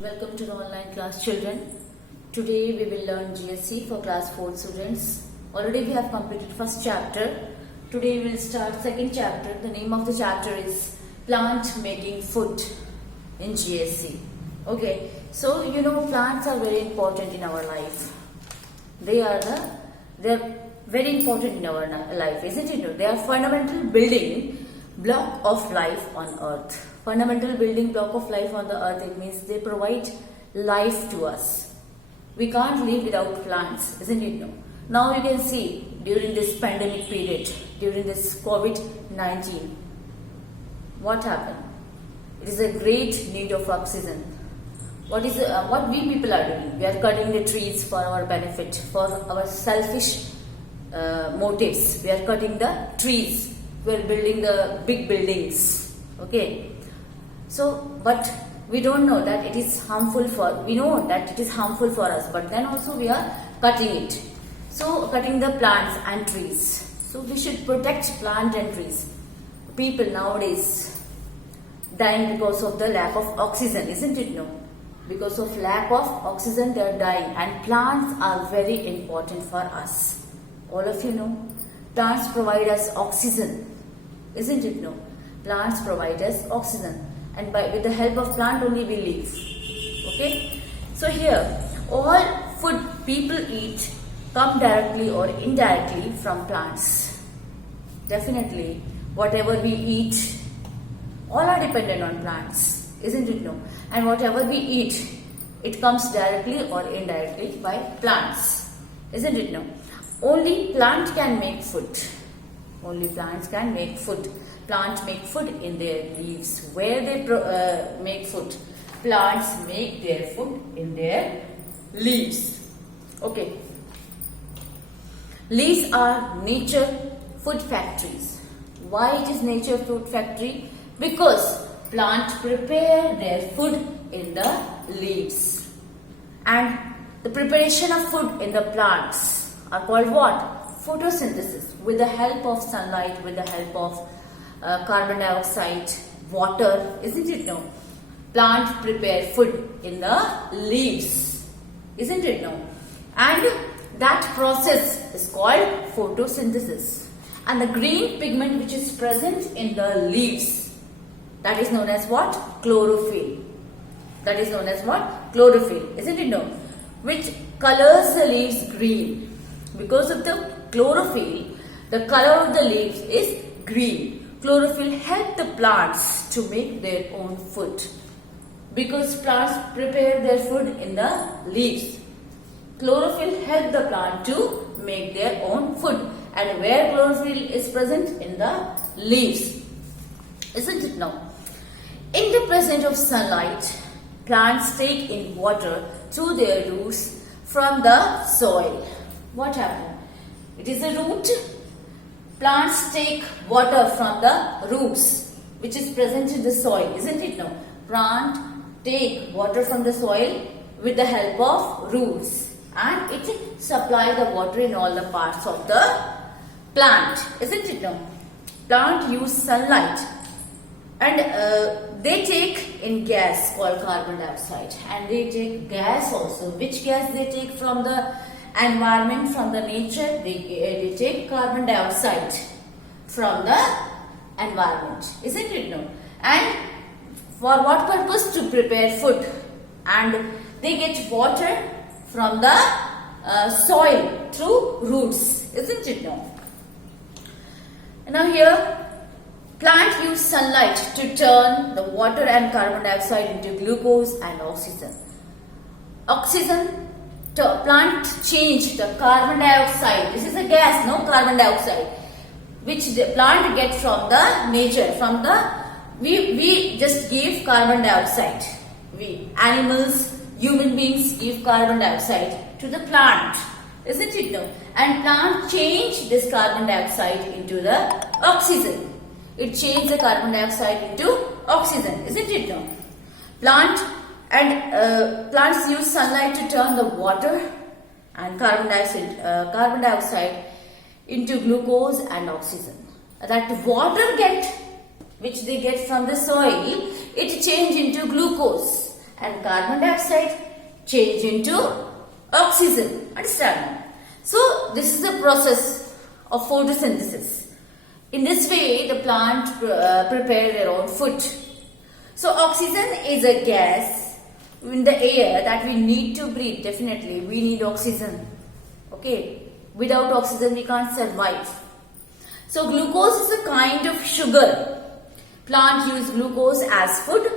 Welcome to the online class, children. Today we will learn GSC for class 4 students. Already we have completed first chapter. Today we will start second chapter. The name of the chapter is Plant Making Food in GSC. Okay, so you know plants are very important in our life. They're very important in our life, isn't it? They are fundamental building block of life on earth. Fundamental building block of life on the earth, it means they provide life to us. We can't live without plants, isn't it? No. Now you can see during this pandemic period, during this COVID-19, what happened? It is a great need of oxygen. What we people are doing? We are cutting the trees for our benefit, for our selfish motives. We are cutting the trees. We are building the big buildings. Okay. So, but we don't know that it is harmful we know that it is harmful for us, but then also we are cutting it. So, cutting the plants and trees. So, we should protect plant and trees. People nowadays dying because of the lack of oxygen, isn't it? No. Because of lack of oxygen, they are dying, and plants are very important for us. All of you know, plants provide us oxygen, isn't it? No. Plants provide us oxygen. And with the help of plant only we live. Okay. So here, all food people eat come directly or indirectly from plants. Definitely, whatever we eat, all are dependent on plants, isn't it? No. And whatever we eat, it comes directly or indirectly by plants, isn't it? No. Only plant can make food. Only plants can make food. Plants make food in their leaves. Where they make food? Plants make their food in their leaves. Okay. Leaves are nature food factories. Why it is nature food factory? Because plants prepare their food in the leaves. And the preparation of food in the plants are called what? Photosynthesis. With the help of sunlight, with the help of carbon dioxide, water, isn't it? No. Plants prepare food in the leaves, isn't it? No. And that process is called photosynthesis. And the green pigment which is present in the leaves, that is known as what? Chlorophyll. That is known as what? Chlorophyll, isn't it? No. Which colors the leaves green. Because of the chlorophyll, the color of the leaves is green. Chlorophyll help the plants to make their own food. Because plants prepare their food in the leaves. Chlorophyll help the plant to make their own food. And where chlorophyll is present? In the leaves. Isn't it now? In the presence of sunlight, plants take in water through their roots from the soil. What happened? It is a root. Plants take water from the roots which is present in the soil, isn't it? No. Plant take water from the soil with the help of roots, and it supply the water in all the parts of the plant, isn't it? No. Plant use sunlight, and they take in gas called carbon dioxide, and they take gas also. Which gas they take from the environment, from the nature? They take carbon dioxide from the environment, isn't it? No. And for what purpose? To prepare food. And they get water from the soil through roots, isn't it? No. Now here, plants use sunlight to turn the water and carbon dioxide into glucose and oxygen. Plant change the carbon dioxide. This is a gas, no? Carbon dioxide, which the plant gets from the nature. From the we just give carbon dioxide. We animals, human beings give carbon dioxide to the plant, isn't it? No? And plant change this carbon dioxide into the oxygen. It changes the carbon dioxide into oxygen, isn't it? No? Plants use sunlight to turn the water and carbon dioxide into glucose and oxygen. That water which they get from the soil, it change into glucose, and carbon dioxide change into oxygen. Understand? So this is the process of photosynthesis. In this way, the plant prepare their own food. So oxygen is a gas in the air that we need to breathe. Definitely, we need oxygen. Okay, without oxygen we can't survive. So glucose is a kind of sugar. Plant use glucose as food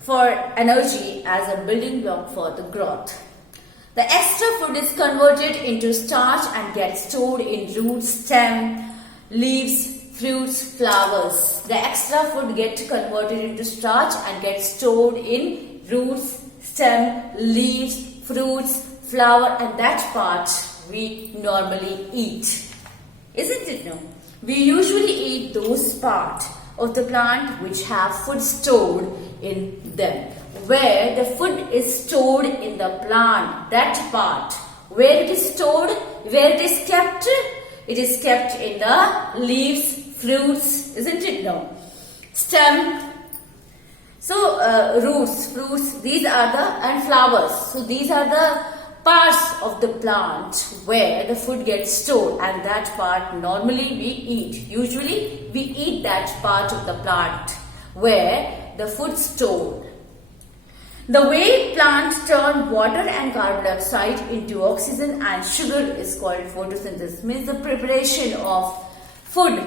for energy as a building block for the growth. The extra food is converted into starch and gets stored in roots, stem, leaves, fruits, flowers. The extra food gets converted into starch and gets stored in roots, stem, leaves, fruits, flower, and that part we normally eat. Isn't it no? We usually eat those parts of the plant which have food stored in them. Where the food is stored in the plant, that part, where it is stored, where it is kept in the leaves, fruits, isn't it no? Stem. So roots, fruits, these are and flowers. So these are the parts of the plant where the food gets stored, and that part normally we eat. Usually we eat that part of the plant where the food stored. The way plants turn water and carbon dioxide into oxygen and sugar is called photosynthesis. Means the preparation of food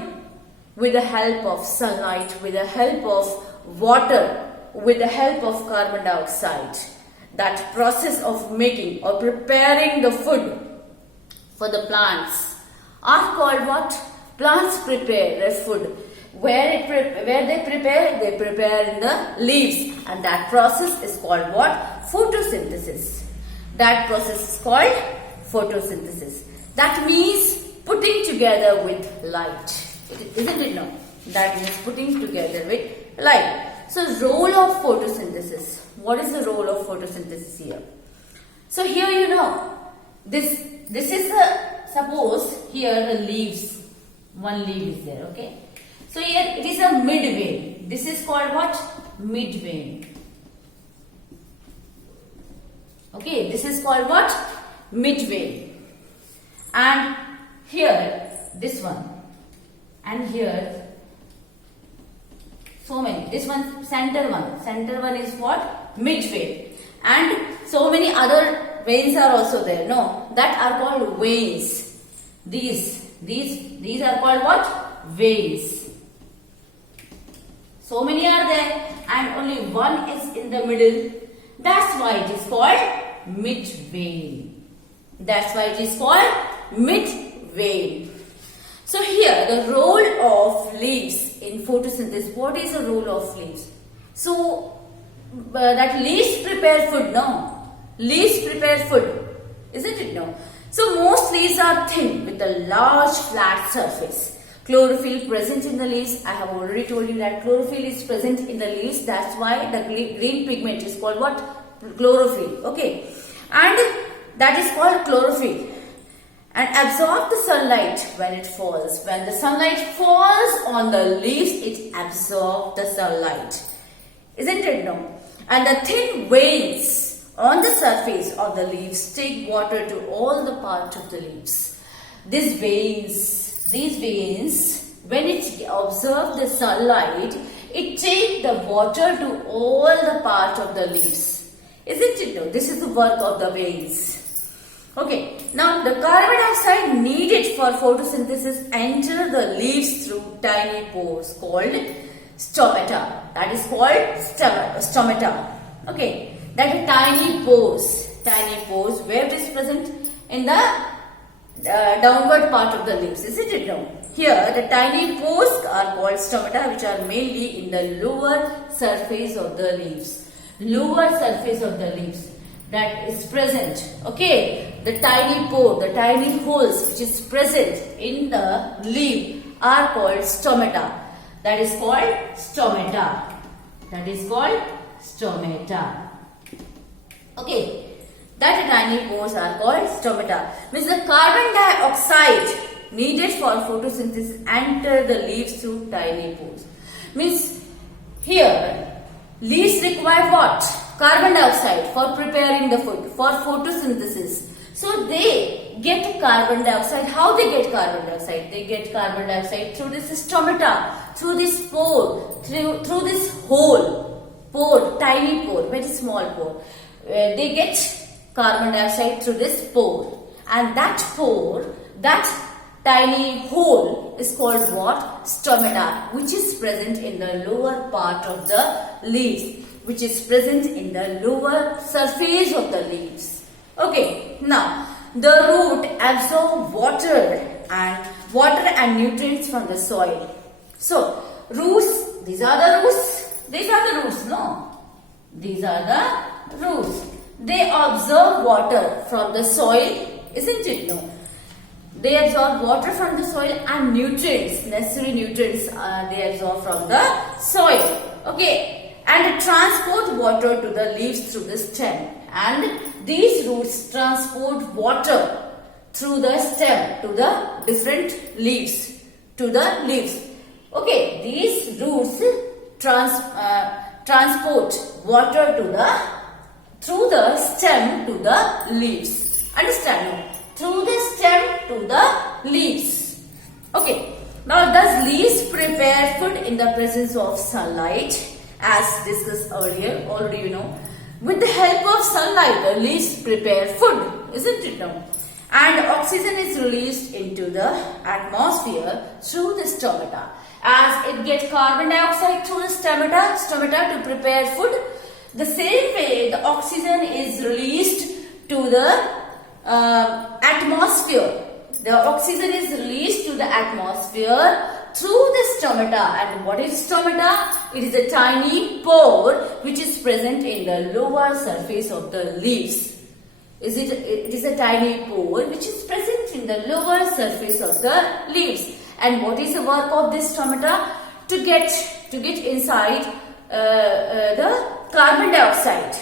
with the help of sunlight, with the help of water, with the help of carbon dioxide. That process of making or preparing the food for the plants are called what? Plants prepare their food. Where they prepare in the leaves, and that process is called what? Photosynthesis. That process is called photosynthesis. That means putting together with light. Isn't it no? That means putting together with light. So role of photosynthesis. What is the role of photosynthesis here? So here you know, this is suppose here the leaves, one leaf is there, okay? So here it is a mid vein. This is called what? Mid vein. Okay, this is called what? Mid vein. And here, this one. And here, so many. This one, center one. Center one is what? Mid vein. And so many other veins are also there. No, that are called veins. These are called what? Veins. So many are there and only one is in the middle. That's why it is called mid vein. That's why it is called mid vein. So here the role of leaves in photosynthesis. What is the role of leaves? So that leaves prepare food, no? Leaves prepare food, isn't it? No. So most leaves are thin with a large flat surface. Chlorophyll present in the leaves. I have already told you that chlorophyll is present in the leaves. That's why the green pigment is called what? Chlorophyll. Okay. And that is called chlorophyll. And absorb the sunlight when it falls. When the sunlight falls on the leaves, it absorbs the sunlight. Isn't it? No. And the thin veins on the surface of the leaves take water to all the parts of the leaves. These veins, when it observes the sunlight, it takes the water to all the parts of the leaves. Isn't it? No? This is the work of the veins. Okay. Now, the carbon dioxide needed for photosynthesis enter the leaves through tiny pores called stomata. That is called stomata. Okay. That is tiny pores where it is present in the downward part of the leaves. Isn't it? No. Here, the tiny pores are called stomata, which are mainly in the lower surface of the leaves. Lower surface of the leaves that is present. Okay, the tiny pore, the tiny holes which is present in the leaf are called stomata. That is called stomata. That is called stomata. Okay. That tiny pores are called stomata. Means the carbon dioxide needed for photosynthesis enter the leaves through tiny pores. Means here leaves require what? carbon dioxide for preparing the food, for photosynthesis. So they get carbon dioxide. How they get carbon dioxide? They get carbon dioxide through this stomata, through this pore, through this pore, tiny pore, very small pore. They get carbon dioxide through this pore, and that pore, that tiny hole is called what? Stomata, which is present in the lower part of the leaves, which is present in the lower surface of the leaves. Okay, now the root absorb water and nutrients from the soil. So roots, these are the roots, no? These are the roots. They absorb water from the soil, isn't it? No. They absorb water from the soil and nutrients, necessary nutrients they absorb from the soil. Okay, and transport water to the leaves through the stem. And these roots transport water through the stem to the different leaves, Okay, these roots transport water through the stem to the leaves. Understand? Through the stem to the leaves. Okay. Now, does leaves prepare food in the presence of sunlight? As discussed earlier, already you know. With the help of sunlight, the leaves prepare food, isn't it now? And oxygen is released into the atmosphere through the stomata. As it gets carbon dioxide through the stomata to prepare food, the same way the oxygen is released to the atmosphere. The oxygen is released to the atmosphere through the stomata. And what is stomata? It is a tiny pore which is present in the lower surface of the leaves. It is a tiny pore which is present in the lower surface of the leaves. And what is the work of this stomata? To get inside the carbon dioxide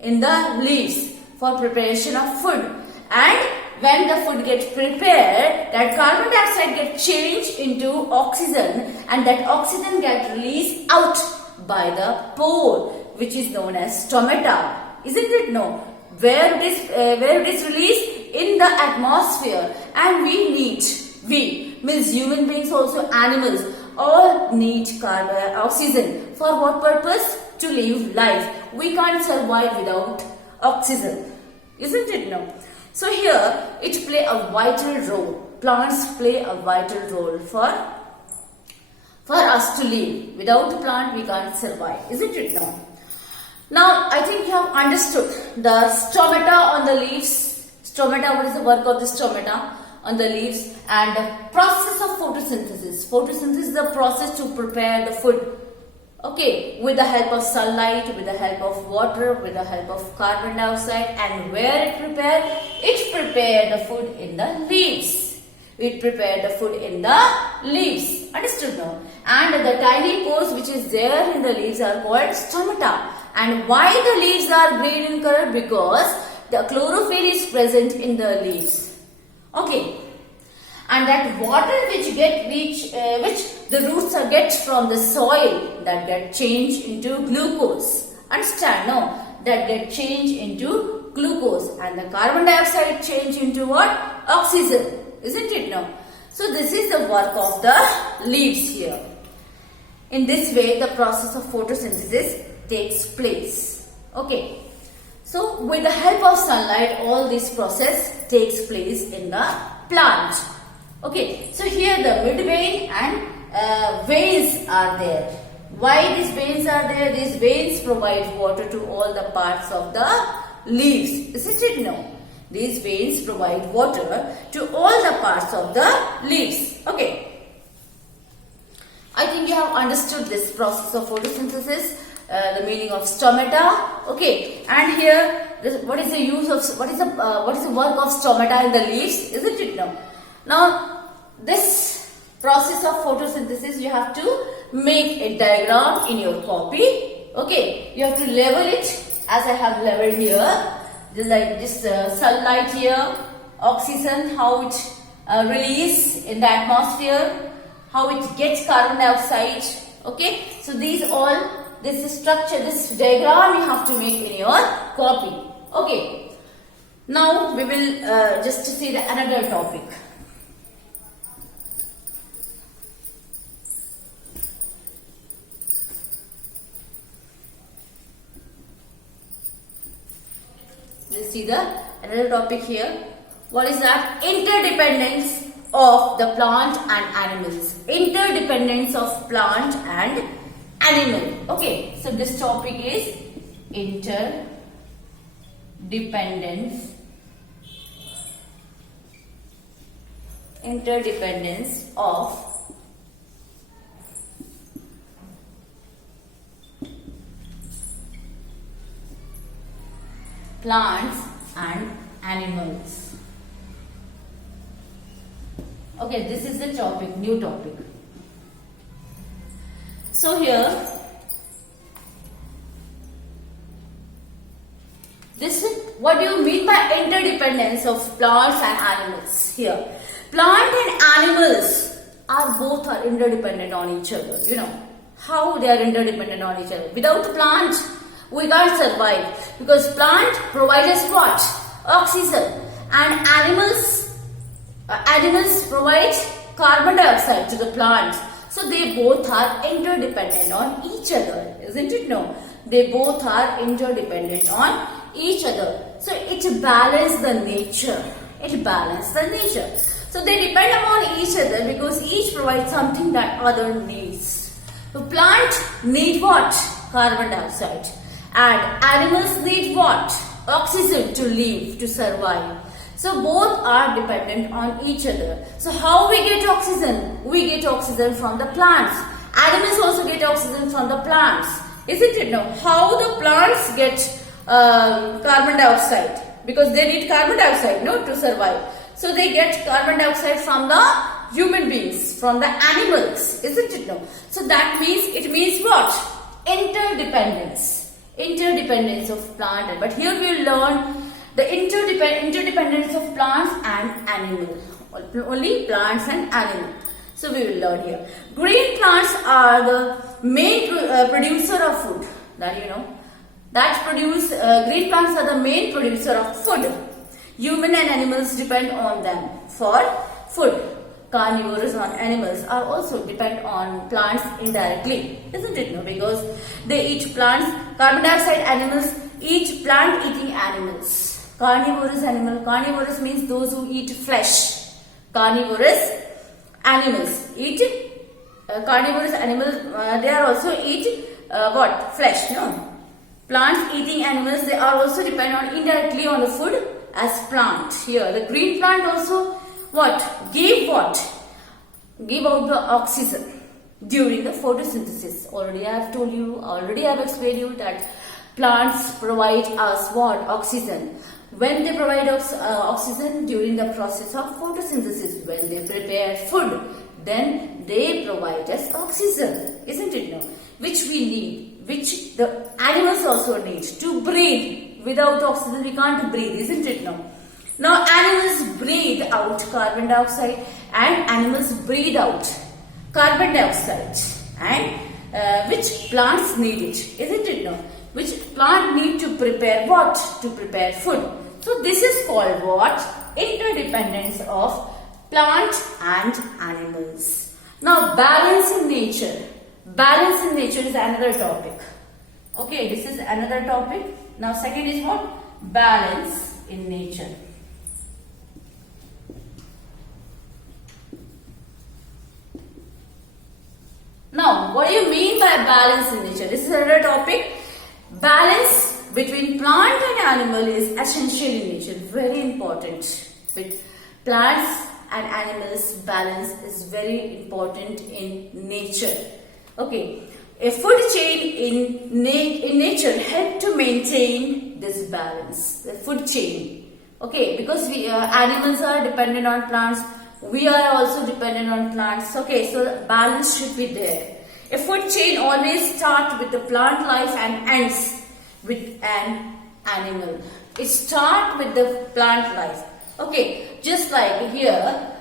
in the leaves for preparation of food. And when the food gets prepared, that carbon dioxide gets changed into oxygen, and that oxygen gets released out by the pore, which is known as stomata. Isn't it? No. Where it is released? In the atmosphere. And we means human beings, also animals, all need oxygen. For what purpose? To live life. We can't survive without oxygen. Isn't it? No. So here it play a vital role. Plants play a vital role for us to live. Without a plant we can't survive. Isn't it? No. Now I think you have understood the stomata on the leaves. Stomata, what is the work of the stomata on the leaves, and the process of photosynthesis. Photosynthesis is the process to prepare the food. Okay, with the help of sunlight, with the help of water, with the help of carbon dioxide, and where it prepared? It prepared the food in the leaves. It prepared the food in the leaves. Understood now? And the tiny pores which is there in the leaves are called stomata. And why the leaves are green in color? Because the chlorophyll is present in the leaves. Okay. And that water which the roots get from the soil, that get changed into glucose. Understand? No? That get changed into glucose, and the carbon dioxide changed into what? Oxygen. Isn't it? No? So this is the work of the leaves here. In this way the process of photosynthesis takes place. Okay. So with the help of sunlight, all this process takes place in the plant. Okay, so here the mid vein and veins are there. Why these veins are there? These veins provide water to all the parts of the leaves. Isn't it? No. These veins provide water to all the parts of the leaves. Okay. I think you have understood this process of photosynthesis, the meaning of stomata. Okay, and here what is the work of stomata in the leaves? Isn't it? No. Now this process of photosynthesis, you have to make a diagram in your copy. Okay, you have to level it as I have leveled here. Just like this sunlight here, oxygen, how it release in the atmosphere, how it gets carbon dioxide. Okay, so these all this structure, this diagram you have to make in your copy. Okay. Now we will just see the another topic. We'll see the another topic here. What is that? Interdependence of the plant and animals. Interdependence of plant and animal. Okay, so this topic is interdependence of plants and animals. Okay, this is the topic, new topic. So here, this is what do you mean by interdependence of plants and animals? Here, plant and animals both are interdependent on each other. You know how they are interdependent on each other. Without plant, we can't survive, because plant provides us what? Oxygen, and animals provide carbon dioxide to the plant. So they both are interdependent on each other, isn't it? No, they both are interdependent on each other. So it balances the nature. So they depend upon each other because each provides something that other needs. So plant need what? Carbon dioxide. And animals need what? Oxygen to live, to survive. So both are dependent on each other. So how we get oxygen? We get oxygen from the plants. Animals also get oxygen from the plants. Isn't it? No. How the plants get carbon dioxide? Because they need carbon dioxide, no, to survive. So they get carbon dioxide from the human beings, from the animals. Isn't it? No. So that means, it means what? Interdependence of plant. But here we will learn the interdependence of plants and animal. Only plants and animal. So we will learn here. Green plants are the main producer of food. That you know. Green plants are the main producer of food. Human and animals depend on them for food. Carnivorous animals are also depend on plants indirectly, isn't it? No, because they eat plants. Carbon dioxide animals eat plant-eating animals. Carnivorous means those who eat flesh. Carnivorous animals eat. Carnivorous animals they are also eat what? Flesh. No. Plants-eating animals, they are also depend on indirectly on the food as plant. Here the green plant also what? Give out the oxygen during the photosynthesis. Already I have told you, already I have explained you that plants provide us what? Oxygen. When they provide oxygen during the process of photosynthesis, when they prepare food, then they provide us oxygen, isn't it? No? Which we need, which the animals also need to breathe. Without oxygen we can't breathe, isn't it? No. Now animals breathe out carbon dioxide and animals breathe out carbon dioxide, and which plants need it, isn't it? No. Which plant need to prepare what? To prepare food. So this is called what? Interdependence of plant and animals. Now balance in nature. Balance in nature is another topic. Okay, this is another topic. Now second is what? Balance in nature. Now, what do you mean by balance in nature? This is another topic. Balance between plant and animal is essential in nature. Very important. With plants and animals, balance is very important in nature. Okay. A food chain in nature help to maintain this balance. The food chain. Okay, because animals are dependent on plants. We are also dependent on plants. Okay, so the balance should be there. A food chain always starts with the plant life and ends with an animal. It starts with the plant life. Okay, just like here,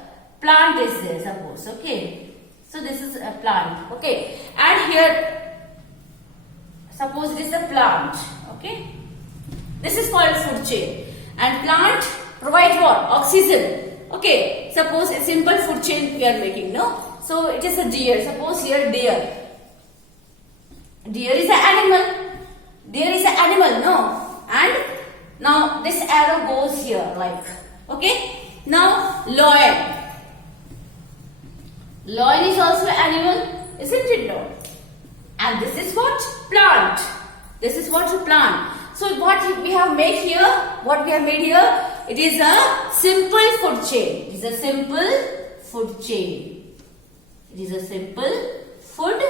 plant is there, suppose. Okay, so this is a plant. Okay, and here Suppose it is a plant. Okay. This is called food chain. And plant provides what? Oxygen. Okay. Suppose a simple food chain we are making, no? So it is a deer. Suppose here deer. Deer is an animal. Deer is an animal, no? And now this arrow goes here like. Okay. Now lion. Lion is also an animal, isn't it? No. And this is what? Plant. This is what? Plant. So what we have made here, it is a simple food chain. It is a simple food chain. It is a simple food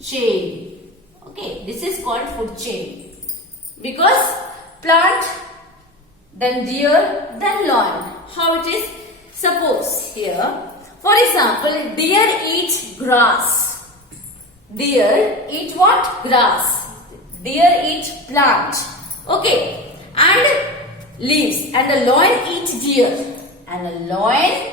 chain. Okay, this is called food chain. Because plant, then deer, then lion. How it is? Suppose here, for example, deer eat grass. Deer eat what? Grass. Deer eat plant. Okay. And leaves. And the lion eats deer. And the lion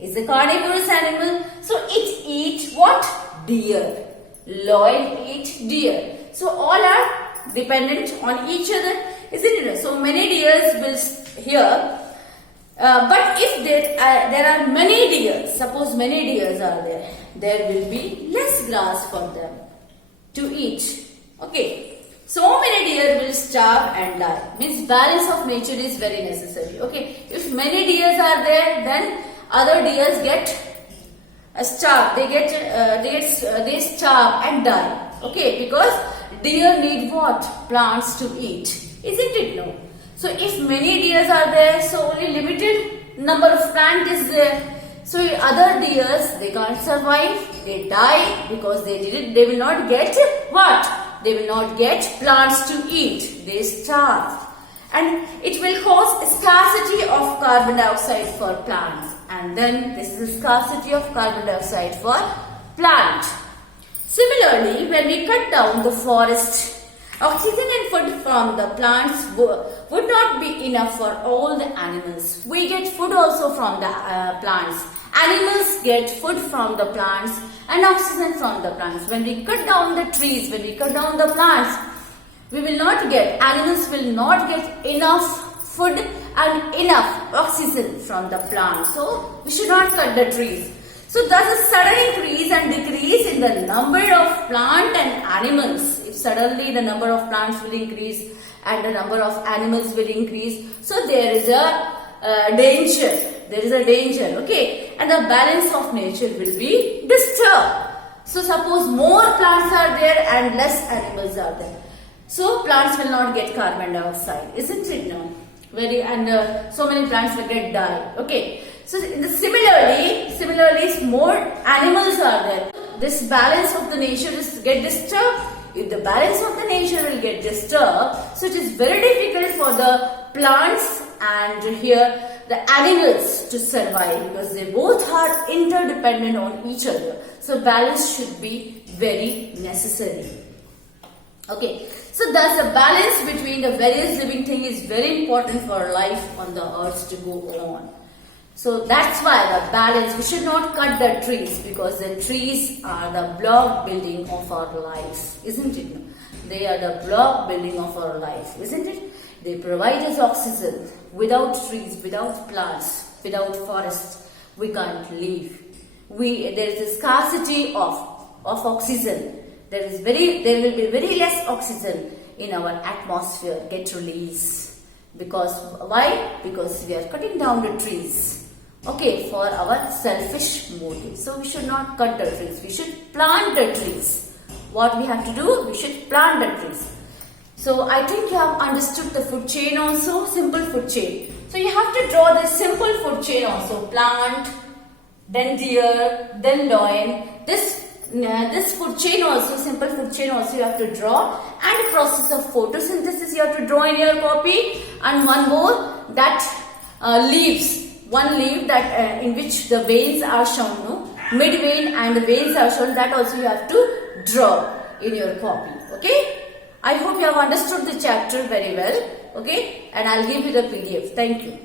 is a carnivorous animal. So it eats what? Deer. Lion eats deer. So all are dependent on each other. Isn't it? So many deers will here. But if there are many deer, suppose many deers are there will be less grass for them to eat. Okay. So many deer will starve and die. Means balance of nature is very necessary. Okay. If many deers are there, then other deers get starved. They starve and die. Okay. Because deer need what? Plants to eat. Isn't it? No. So if many deers are there, so only limited number of plant is there. So other deers, they can't survive. They die because they will not get what? They will not get plants to eat. They starve. And it will cause scarcity of carbon dioxide for plants. And then this is the scarcity of carbon dioxide for plant. Similarly, when we cut down the forest, oxygen and food from the plants would not be enough for all the animals. We get food also from the plants. Animals get food from the plants and oxygen from the plants. When we cut down the trees, when we cut down the plants, animals will not get enough food and enough oxygen from the plants. So we should not cut the trees. So thus a sudden increase and decrease in the number of plant and animals. If suddenly the number of plants will increase and the number of animals will increase, so there is a danger. There is a danger, okay? And the balance of nature will be disturbed. So suppose more plants are there and less animals are there. So plants will not get carbon dioxide, isn't it? No. So many plants will get die. Okay. So similarly, more animals are there. This balance of the nature is get disturbed. If the balance of the nature will get disturbed, so it is very difficult for the plants and here the animals to survive because they both are interdependent on each other. So balance should be very necessary. Okay. So thus the balance between the various living things is very important for life on the earth to go on. So that's why the balance, we should not cut the trees because the trees are the block building of our life, isn't it? They are the block building of our life, isn't it? They provide us oxygen. Without trees, without plants, without forests, we can't live. There is a scarcity of oxygen. There will be very less oxygen in our atmosphere get released. Because why? Because we are cutting down the trees. Okay, for our selfish motive. So we should not cut the trees. We should plant the trees. What we have to do? We should plant the trees. So I think you have understood the food chain also, simple food chain. So you have to draw the simple food chain also. Plant, then deer, then lion. This food chain also, simple food chain also you have to draw. And process of photosynthesis you have to draw in your copy. And one more, that leaves. One leaf that in which the veins are shown, no? Mid vein and the veins are shown, that also you have to draw in your copy. Okay? I hope you have understood the chapter very well. Okay? And I'll give you the PDF. Thank you.